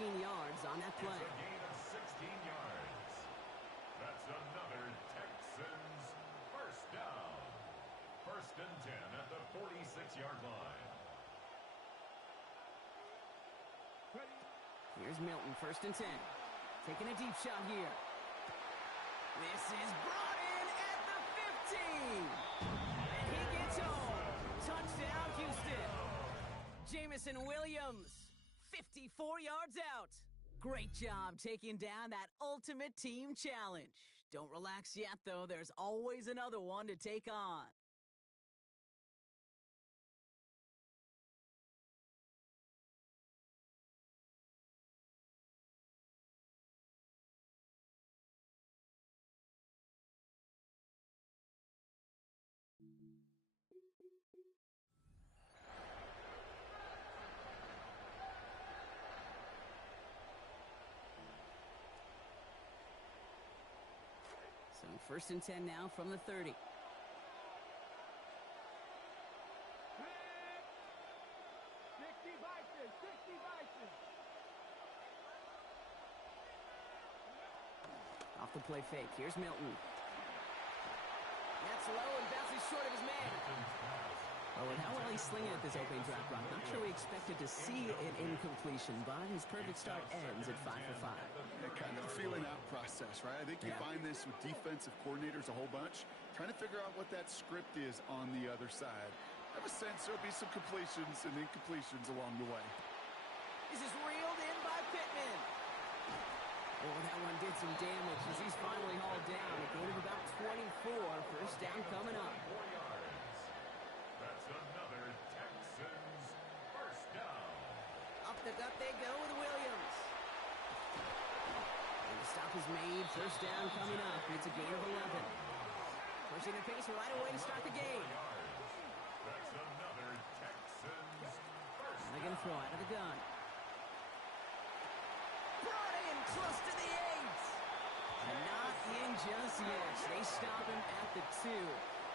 yards on that play. It's a gain of 16 yards. That's another Texans first down. First and 10 at the 46-yard line. Here's Milton, first and 10. Taking a deep shot here. This is brought in at the 15. And he gets home. Touchdown, Houston. Jamison Williams, 54 yards out. Great job taking down that ultimate team challenge. Don't relax yet, though. There's always another one to take on. So first and 10 now from the 30. Off the play fake. Here's Milton. That's low and bounces short of his man. Oh, and how well he's slinging at this opening drop rock. Not sure we expected to see an incompletion, but his perfect start ends at 5 for 5. Kind of a feeling out process, right? I think you find this with defensive coordinators a whole bunch, trying to figure out what that script is on the other side. I have a sense there'll be some completions and incompletions along the way. This is reeled in by Pittman. Oh, that one did some damage as he's finally hauled down. A gain of about 24. First down coming up. 4 yards. That's another Texans first down. Up the gut they go with Williams. And the stop is made. First down coming up. It's a gain of 11. Pushing the pace right away to start the game. That's another Texans first They're going to throw out of the gun. Brought in close to the 8. And not in just yet. They stop him at the 2.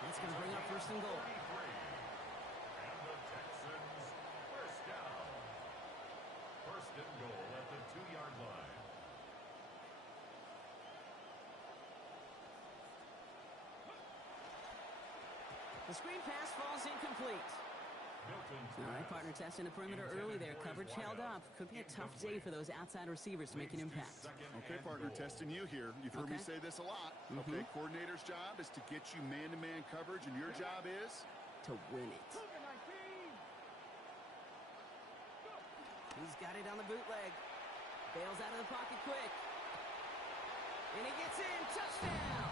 That's going to bring up first and goal. And the Texans first down. First and goal at the 2-yard line. The screen pass falls incomplete. All right, partner testing the perimeter early there. Coverage held up. Could be a tough day for those outside receivers to make an impact. Okay, partner, testing you here. You've heard me say this a lot. Okay, coordinator's job is to get you man-to-man coverage, and your job is? To win it. He's got it on the bootleg. Bails out of the pocket quick. And he gets in. Touchdown!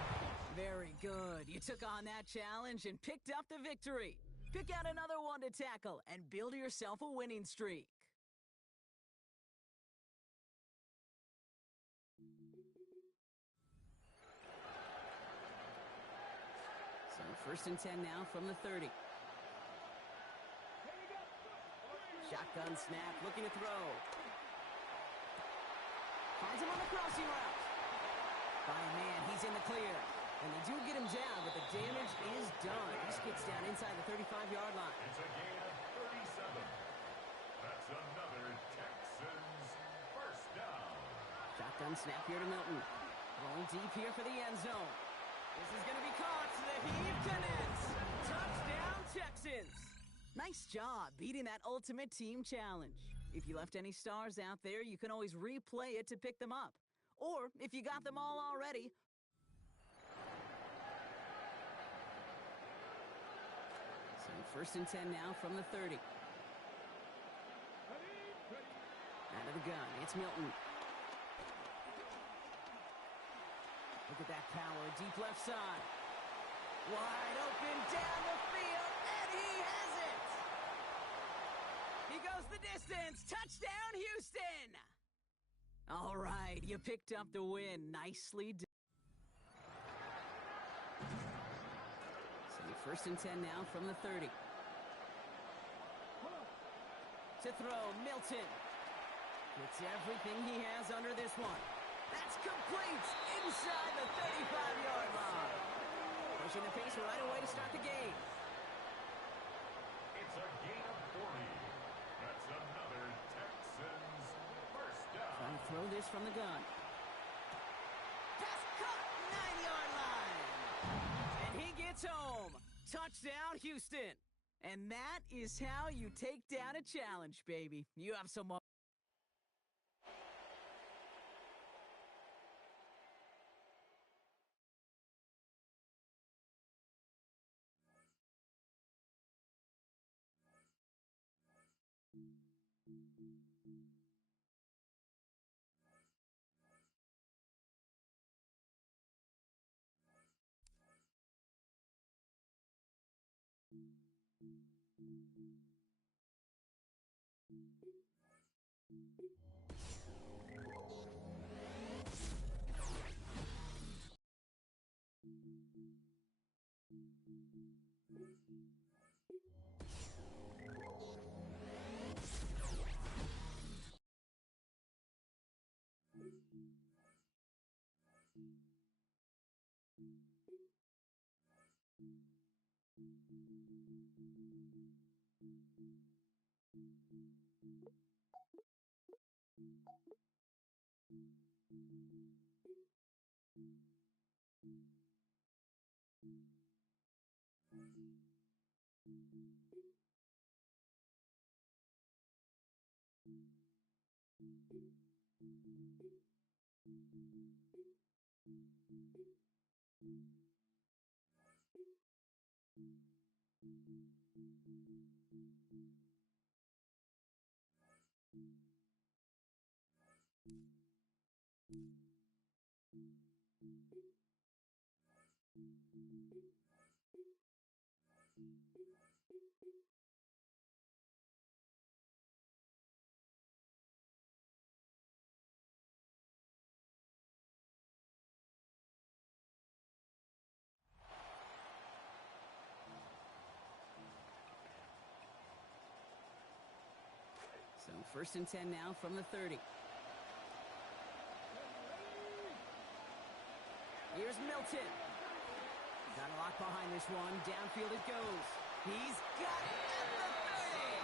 Very good. You took on that challenge and picked up the victory. Pick out another one to tackle and build yourself a winning streak. So first and 10 now from the 30. Shotgun snap, looking to throw. Finds him on the crossing route. By a man, he's in the clear. And they do get him down, but the damage is done. He just gets down inside the 35-yard line. It's a gain of 37. That's another Texans first down. Shotgun snap here to Milton. Rolling deep here for the end zone. This is going to be caught. The heave connects. Touchdown, Texans. Nice job beating that ultimate team challenge. If you left any stars out there, you can always replay it to pick them up. Or if you got them all already, so first and 10 now from the 30. Out of the gun, it's Milton. Look at that power, deep left side. Wide open down the field, and he has it! He goes the distance, touchdown Houston! All right, you picked up the win, nicely done. First and 10 now from the 30. To throw, Milton. Gets everything he has under this one. That's complete inside the 35-yard line. Pushing the pace right away to start the game. It's a gain of 40. That's another Texans first down. throw this from the gun. Pass caught, 9-yard line. And he gets home. Touchdown, Houston. And that is how you take down a challenge, baby. You have some more. So 1st and 10 now from the 30. Here's Milton. Got a lock behind this one. Downfield it goes. He's got it at the 30.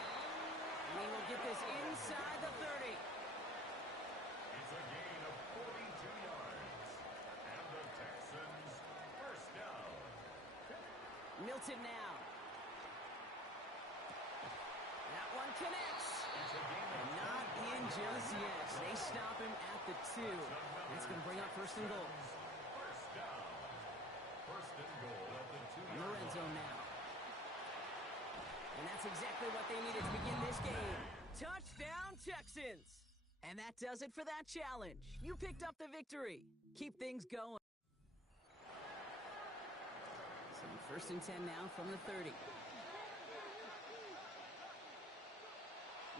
And he will get this inside the 30. It's a gain of 42 yards. And the Texans first down. Milton now. That one connects. And not in just yet. They stop him at the 2. That's going to bring up 1st and goal. First down. 1st and goal at the 2-yard In the red zone now. And that's exactly what they needed to begin this game. Touchdown, Texans! And that does it for that challenge. You picked up the victory. Keep things going. So 1st and 10 now from the 30.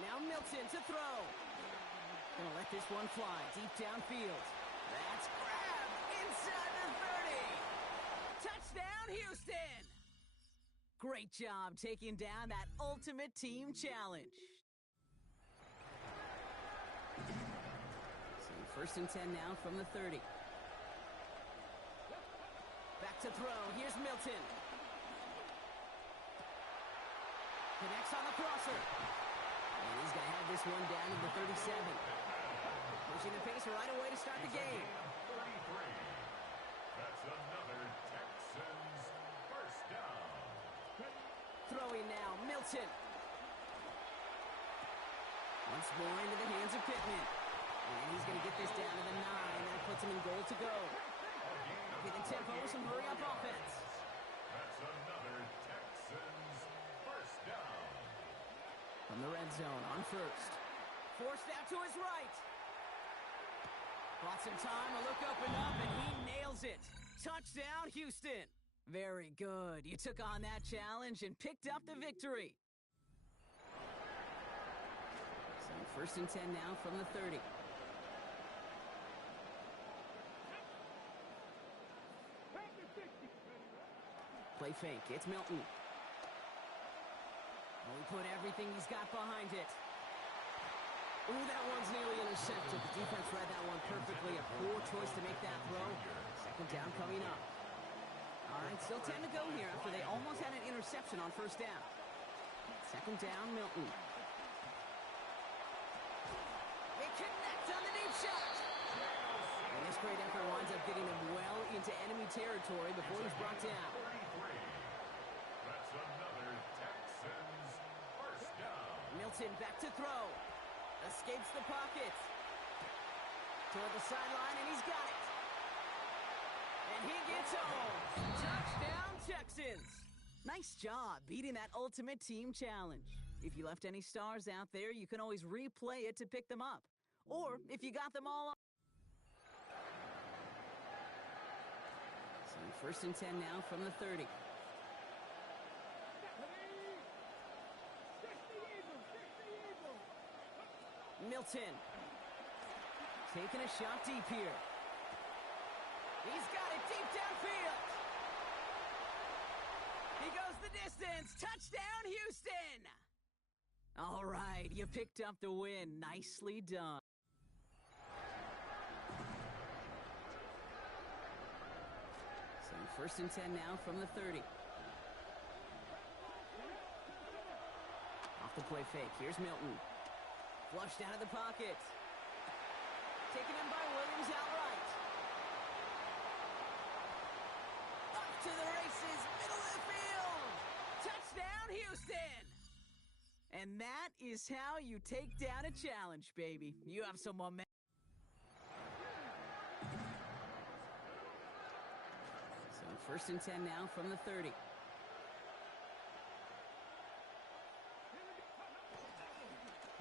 Now Milton to throw. Gonna let this one fly deep downfield. That's grabbed inside the 30. Touchdown, Houston! Great job taking down that ultimate team challenge. So 1st and 10 now from the 30. Back to throw. Here's Milton. Connects on the crosser. And he's going to have this one down to the 37. Pushing the pace right away to start the game. 33. That's another Texans first down. Throwing now, Milton. Once more into the hands of Pittman. And he's going to get this down to the 9. That puts him in goal to go. Upping the tempo with some hurry-up offense. That's another Texans first down. From the red zone on 1st. Forced out to his right. Bought some time, a look opened up, and he nails it. Touchdown, Houston. Very good. You took on that challenge and picked up the victory. So 1st and 10 now from the 30. Play fake. It's Milton. Well, he put everything he's got behind it. Ooh, that one's nearly intercepted. The defense read that one perfectly. A poor choice to make that throw. 2nd down coming up. All right, still 10 to go here after they almost had an interception on 1st down. 2nd down, Milton. They connect on the deep shot. territory before he's brought down. 33. That's another Texans first down. Milton back to throw. Escapes the pocket. Toward the sideline, and he's got it. And he gets home. Touchdown, Texans. Nice job beating that ultimate team challenge. If you left any stars out there, you can always replay it to pick them up. Or if you got them all. So first and 10 now from the 30. Milton. Taking a shot deep here. He's got it deep downfield. He goes the distance. Touchdown, Houston. All right, you picked up the win. Nicely done. So first and 10 now from the 30. Off the play fake. Here's Milton. Flushed out of the pocket. Taken in by Williams outright. Up to the races, middle of the field. Touchdown, Houston. And that is how you take down a challenge, baby. You have some momentum. So first and 10 now from the 30.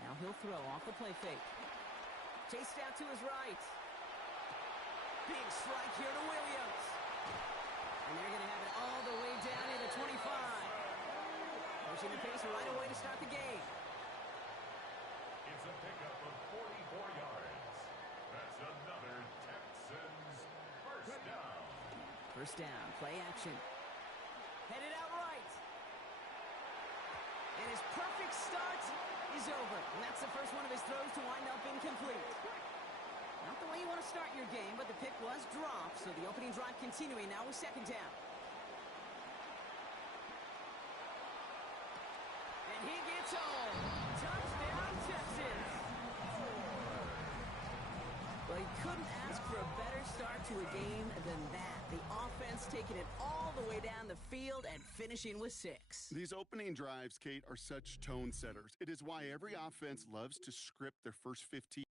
Now he'll throw off the play fake. Chased out to his right. Big strike here to Williams. And they're going to have it all the way down to the 25. Pushing the pace right away to start the game. It's a pickup of 44 yards. That's another Texans first down. First down, play action. Headed out right. And his perfect start is over. And that's the first one of his throws to wind up incomplete. Not the way you want to start your game, but the pick was dropped, so the opening drive continuing now with second down. And he gets home. Touchdown, Texans. Well, he couldn't ask for a better start to a game than that. The offense taking it all the way down the field and finishing with 6. These opening drives, Kate, are such tone setters. It is why every offense loves to script their first 15.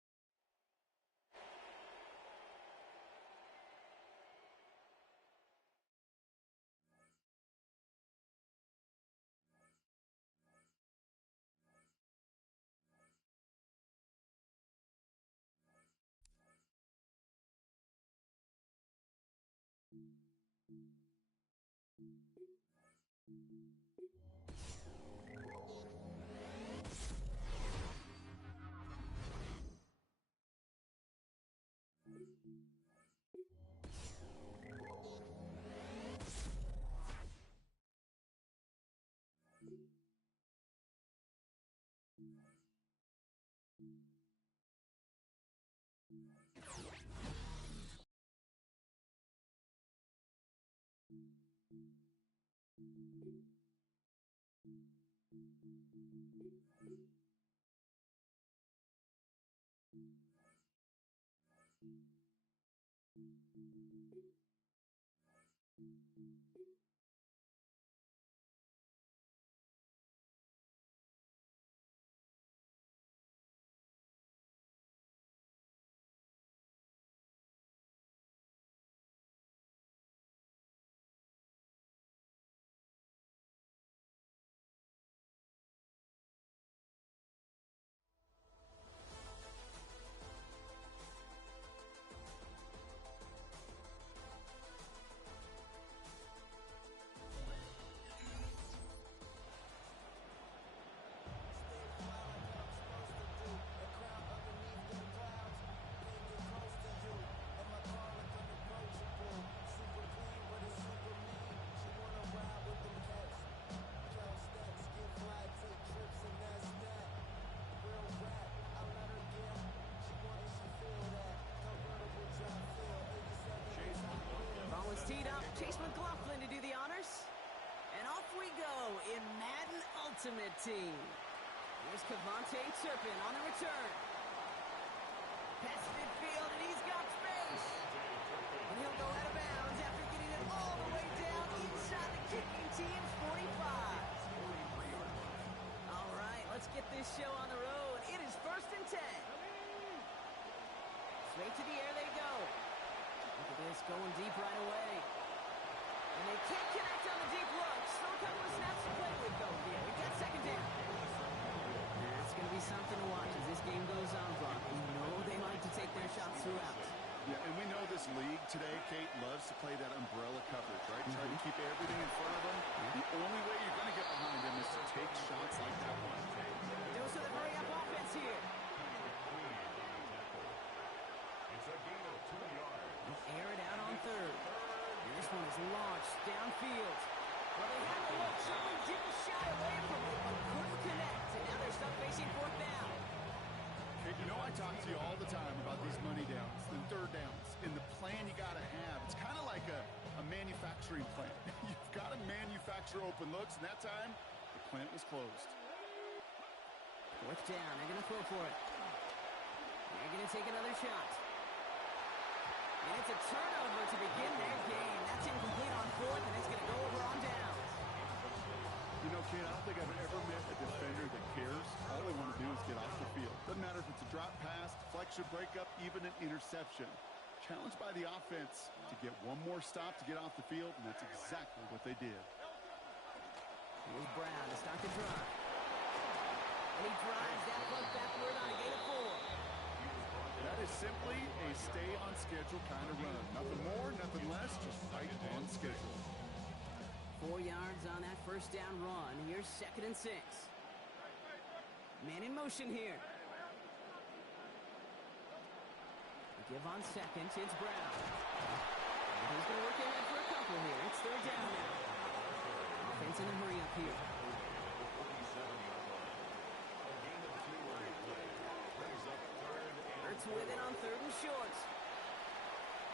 in Madden Ultimate Team. Here's Kavontae Turpin on the return. Pass midfield, and he's got space. And he'll go out of bounds after getting it all to the air they go. Look at this, going deep right away. And they can't connect on the deep look. Still a couple of snaps to play with, though, here. We've got second down. That's going to be something to watch as this game goes on, Brock. We know they like to take their shots throughout. Yeah, and we know this league today, Kate, loves to play that umbrella coverage, right? Try to keep everything in front of them. The only way you're going to get behind them is to take shots like that one. Dose of the hurry-up offense here. It's a gain of 2 yards. Air it out on third. And this one is launched downfield. Well, they had the look, certainly didn't shy away from it, but couldn't connect. And now they're stuck facing fourth down. Kate, you know I talk to you all the time about these money downs and third downs and the plan you got to have. It's kind of like a manufacturing plant. You've got to manufacture open looks, and that time, the plant was closed. Fourth down, they're going to throw for it. They're going to take another shot. And it's a turnover to begin their game. That's incomplete on fourth, and it's going to go over on downs. You know, Kate, I don't think I've ever met a defender that cares. All they want to do is get off the field. Doesn't matter if it's a drop pass, deflection, breakup, even an interception. Challenged by the offense to get one more stop to get off the field, and that's exactly what they did. Here's Brown to start the drive. And he drives that puck backward on a gain of 4. That is simply a stay-on-schedule kind of run. Nothing more, nothing less, just right on schedule. 4 yards on that first down run. Here's 2nd and 6. Man in motion here. Give on second. It's Brown. And he's going to work ahead for a couple here. It's third down now. Offense in a hurry up here. Hurts with it on third and short.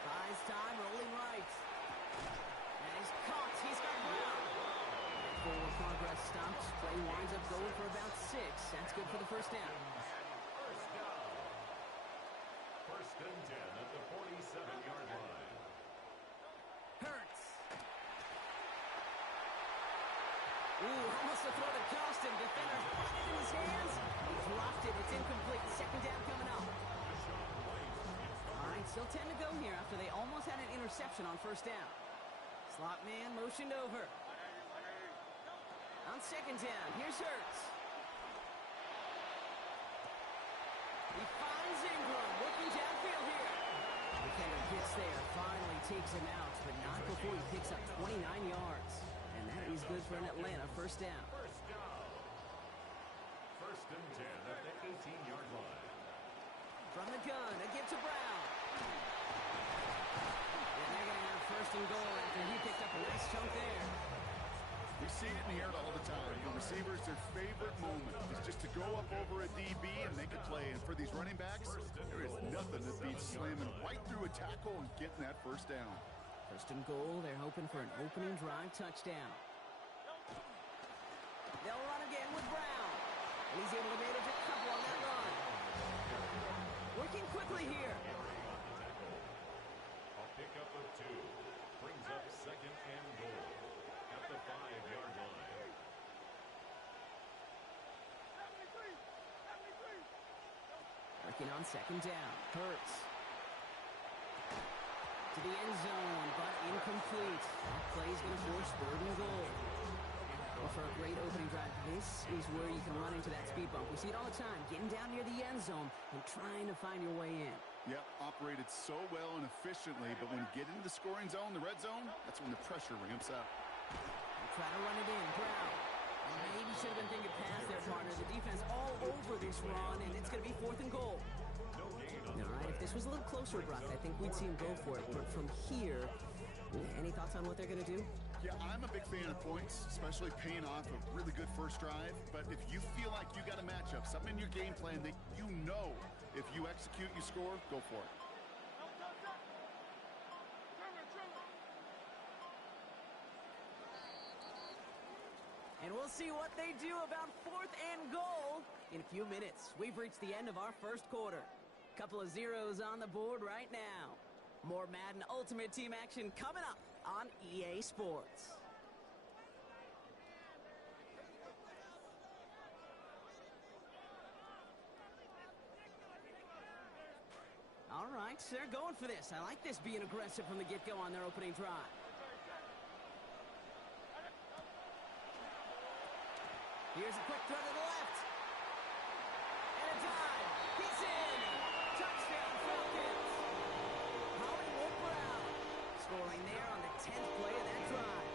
Buys time, rolling right. And he's caught. He's got Brown. Forward progress stops. Play winds up going for about 6. That's good for the first down. First and 10 at the 47-yard line. Hurts. Ooh, almost a throw that cost him. Defender had it in his hands. He dropped it. It's incomplete. Second down coming up. All right, still 10 to go here after they almost had an interception on first down. Slot man motioned over. On second down, here's Hurts. He finds Ingram, working downfield here. Defender gets there, finally takes him out, but not before he picks up 29 yards. And that is good for an Atlanta first down. First and 10 at the 18-yard line. From the gun, a give to Brown. And they're going to have first and goal after he picked up a nice chunk there. We see it and hear it all the time. For receivers, their favorite moment is just to go up over a DB and make a play. And for these running backs, there is nothing that beats slamming right through a tackle and getting that first down. First and goal, they're hoping for an opening drive touchdown. They'll run again with Brown. And he's able to manage a couple on that run. Working quickly here. A pickup of 2 brings up second and goal at the 5-yard line. Working on second down. Hurts. To the end zone, but incomplete. That play is going to force third and goal. Well, for a great opening drive, this is where you can run into that speed bump. We see it all the time, getting down near the end zone and trying to find your way in. Yep, operated so well and efficiently, but when you get into the scoring zone, the red zone, that's when the pressure ramps up. They try to run it in. Brown. And maybe should have been thinking past their partner. The defense all over this run, and it's going to be fourth and goal. All right, if this was a little closer, Brock, I think we'd see him go for it. But from here, any thoughts on what they're going to do? Yeah, I'm a big fan of points, especially paying off a really good first drive. But if you feel like you got a matchup, something in your game plan that you know if you execute, you score, go for it. And we'll see what they do about fourth and goal in a few minutes. We've reached the end of our first quarter. Couple of zeros on the board right now. More Madden Ultimate Team action coming up on EA Sports. All All right, so they're going for this. I like this being aggressive from the get-go on their opening drive. Here's a quick throw to the left. And a dive. He's in. Touchdown, Falcons. Hollywood Brown scoring there on the 10th play of that drive.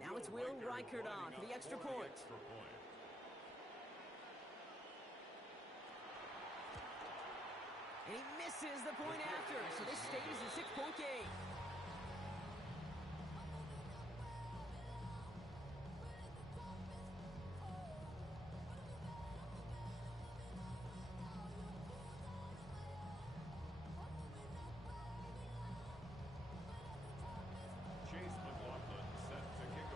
Now it's Will Reichert on for the extra point. And he misses the point after, so this stays a 6-point game.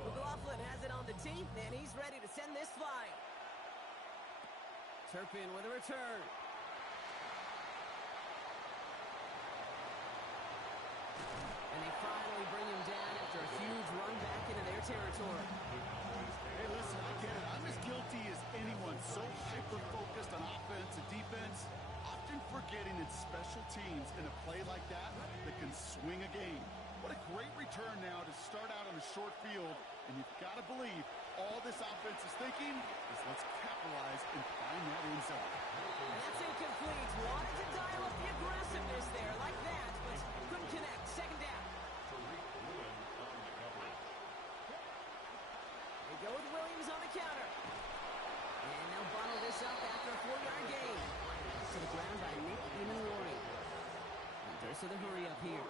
McLaughlin has it on the tee, and he's ready to send this flying. Turpin with a return. And they finally bring him down after a huge run back into their territory. Hey, listen, I get it. I'm as guilty as anyone. So hyper-focused on offense and defense, often forgetting it's special teams in a play like that can swing a game. What a great return now to start out on a short field, and you've got to believe all this offense is thinking is let's capitalize and find that end zone. And that's incomplete. Wanted to dial up the aggressiveness there like that, but couldn't connect. Second down. They go with Williams on the counter. And they'll bundle this up after a 4-yard gain. To the ground by Nick Inouye. And there's the hurry up here.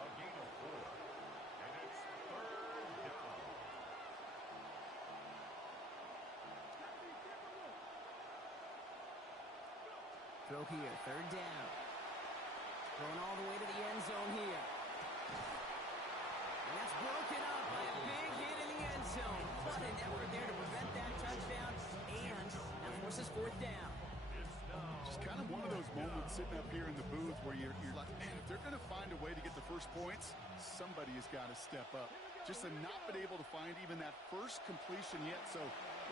A gain of 4, and it's 3rd down. Throw here, 3rd down. Going all the way to the end zone here. And that's broken up by a big hit in the end zone. What an effort there to prevent that touchdown. And that forces 4th down. Just kind of one of those moments sitting up here in the booth where you're like, man, if they're going to find a way to get the first points, somebody has got to step up. Just to not been able to find even that first completion yet. So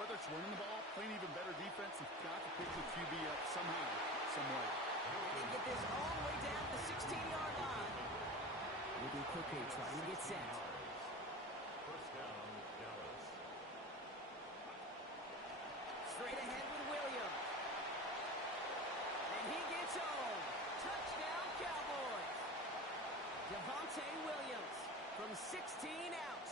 whether it's running the ball, playing even better defense, you've got to pick the QB up somehow, some way. They get this all the way down to the 16-yard line. Moving quickly, trying to get set. First down, Dallas. Straight ahead with Williams. And he gets home. Touchdown, Cowboys. Devontae Williams from 16 out.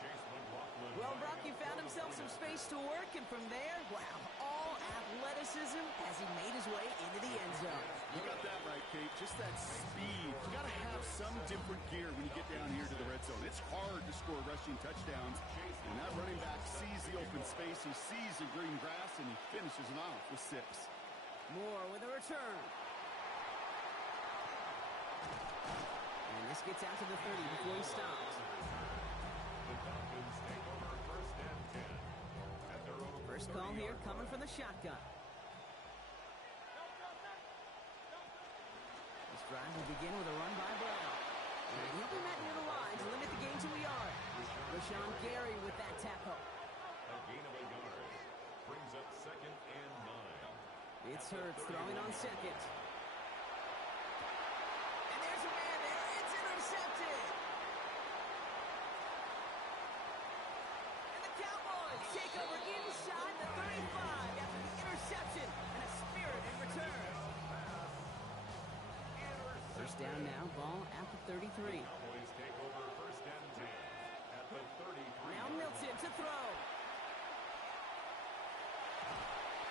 Chase McLaughlin. Well, Brock, he found himself some space to work, and from there, wow, all athleticism as he made his way into the end zone. You got that right, Kate. Just that speed. You got to have some different gear when you get down here to the red zone. It's hard to score rushing touchdowns, and that running back sees the open space, he sees the green grass, and he finishes it off with 6. Moore with a return. And this gets out to the 30 before he stops. The Falcons take over 1st and 10. At their own First call here coming from the shotgun. This drive will begin with a run by Brown. And he'll be met near the line to limit the gain to a yard. Rashawn Gary with that tackle. A gain of a yard. Brings up 2nd and 9. It's Hurts throwing on 2nd. And there's a man there. It's intercepted. And the Cowboys take over inside the 35 after the interception and a spirited return. First down now, ball at the 33. Cowboys take over 1st and 10. At the 33. Now Milton to throw.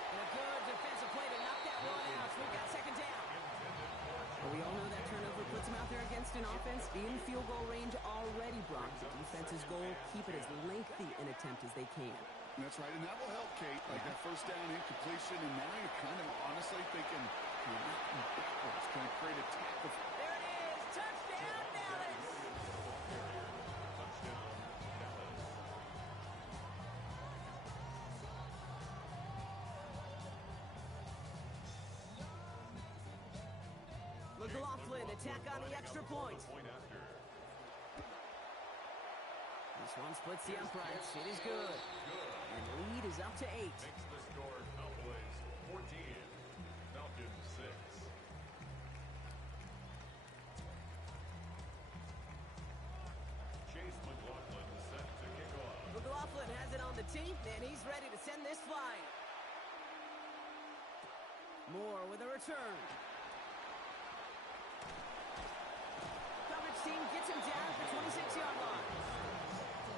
And a good defensive play to knock that one out. So we've got 2nd down. Well, we all know that turnover puts them out there against an offense in field goal range already, Brock. The defense's goal, keep it as lengthy an attempt as they can. And that's right, and that will help, Kate. Like that first down incompletion, and now you're kind of honestly thinking, you're knocking backwards, going to create a tackle. There it is. Touchdown, Dallas. McLaughlin attack on the extra point. This one splits the uprights. It is good. And the lead is up to 8. Makes the score Cowboys 14, Falcons 6. Chase McLaughlin set to kick off. McLaughlin has it on the tee, and he's ready to send this flying. Moore with a return. Coverage team gets him down at the 26-yard line.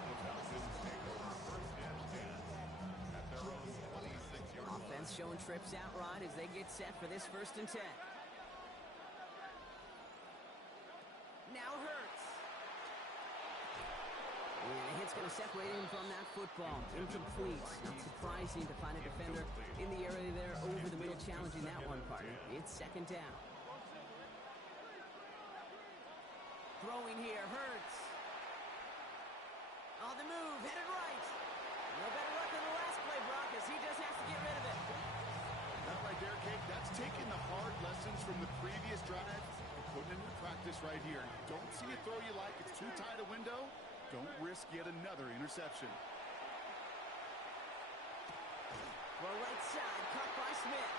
The Falcons take over first and 10 at their own 26-yard line. Offense showing trips out right as they get set for this first and 10. Now Hurts. And a hit's going to separate him from that football. Incomplete. Not surprising to find a defender in the area there over the middle challenging that one, partner. It's second down. Throwing here, Hurts. On the move, headed right. No better luck than the last play, Brock, as he just has to get rid of it. That right there, Kate, that's taking the hard lessons from the previous drive and putting it into practice right here. Don't see a throw you like, it's too tight a window. Don't risk yet another interception. Well, right side, caught by Smith.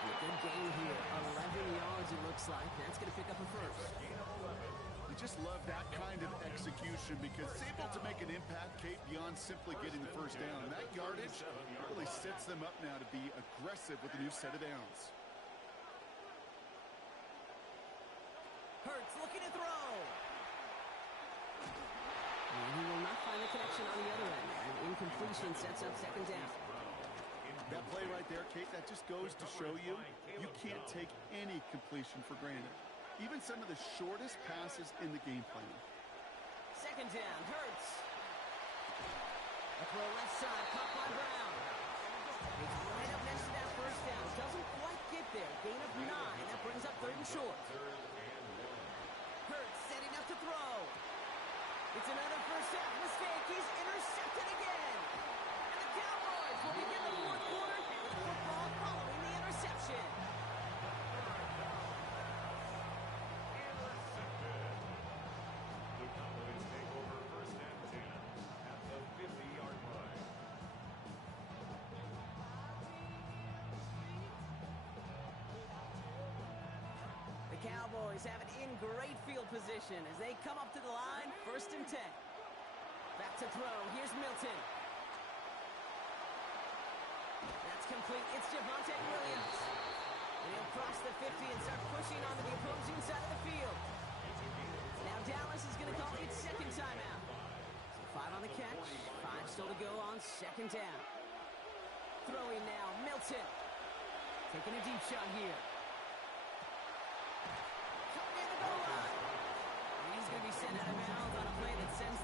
And a good gain here. 11 yards, it looks like. That's going to pick up a first. You just love that kind of execution because it's able to make an impact, Kate, beyond simply getting the first down. That yardage really sets them up now to be aggressive with a new set of downs. Hurts looking to throw. And he will not find the connection on the other end. An incompletion sets up second down. That play right there, Kate, that just goes to show you you can't take any completion for granted. Even some of the shortest passes in the game plan. Second down, Hurts. A throw left side, caught by Brown. It's right up next to that first down. Doesn't quite get there. Gain of 9. That brings up third and short. Hurts setting up to throw. It's another first half mistake. He's intercepted again. And the Cowboys will begin the fourth quarter with football following the interception. The Cowboys take over first and 10 at the 50-yard line. The Cowboys have it in great field position as they come up to the line, first and 10. Back to throw. Here's Milton. That's complete. It's Javonte Williams. And he'll cross the 50 and start pushing onto the opposing side of the field. Now Dallas is going to call its second timeout. So 5 on the catch, 5 still to go on second down. Throwing now, Milton. Taking a deep shot here. Coming in the goal line. And he's going to be sent out of bounds on a play that sends...